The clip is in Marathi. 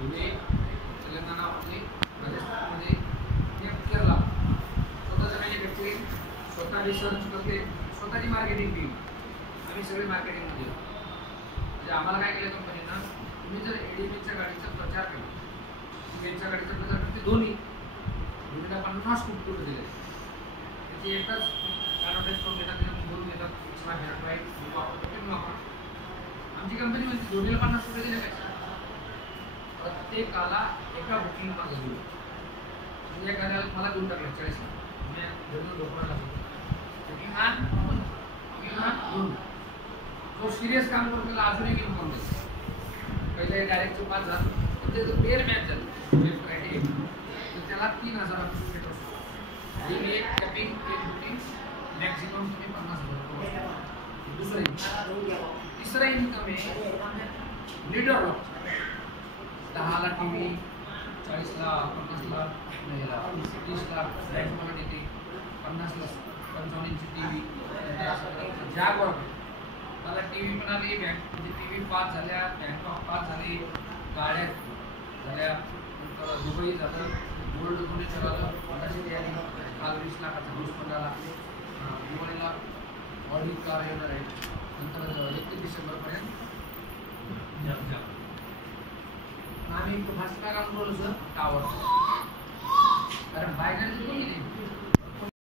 पुणे, तेलंगणा मध्ये, राजस्थानमध्ये, केरला स्वतःचं मॅन्युफॅक्चरिंग, स्वतः रिसर्च करते, स्वतःची मार्केटिंग टीम, आम्ही सगळे मार्केटिंगमध्ये. म्हणजे आम्हाला काय केलं कंपनीनं, तुम्ही जर एडीपीच्या गाडीचा प्रचार केला, त्यांच्या गाडीचा प्रचार करते दोन्ही 50 कोटी रुपये दिले. त्याची एकच ॲडव्हर्टाईज करून देतात, बोलून देतात, आमची कंपनी म्हणजे दोन्हीला 50 रुपये दिले पाहिजे. प्रत्येकाला एका बुकिंग मागे दिलं. म्हणजे एखाद्याला मला देऊन टाकलं 40 मी धरून लोकांना बुकिंग आण घेऊन जो सिरियस काम करतो त्याला अजूनही घेऊन करून देतो. पहिले डायरेक्टचे 5,000 पण त्याचं पेअर मॅच झालं फ्रायडे तर त्याला 3,000 रुपये असतो. एक कॅपिंग एक बुकिंग मॅक्सिमम तुम्ही 50,000. दुसरं तिसरा इन्कम आहे leader lock. 10 lakh T V, 40 lakh, 50 lakh, 30 lakh bank मला देते, 50 लाख 55 इंची टी व्ही, जॅगवर मला टी व्ही पण आली, बँक म्हणजे टी व्ही 5 झाल्या, बँकॉक 5 झाले, गाड्या झाल्या, नंतर दुबई झालं, गोल्ड पुणे झालं, स्वतःची तयारी, काल 20 लाखाचा डोस पण झाला. दिवाळीला ऑडिट कार येणार आहे, नंतर 31 डिसेंबरपर्यंत आम्ही फास्ट काम बोलू सर टावर, कारण बायकांची कोणी नाही.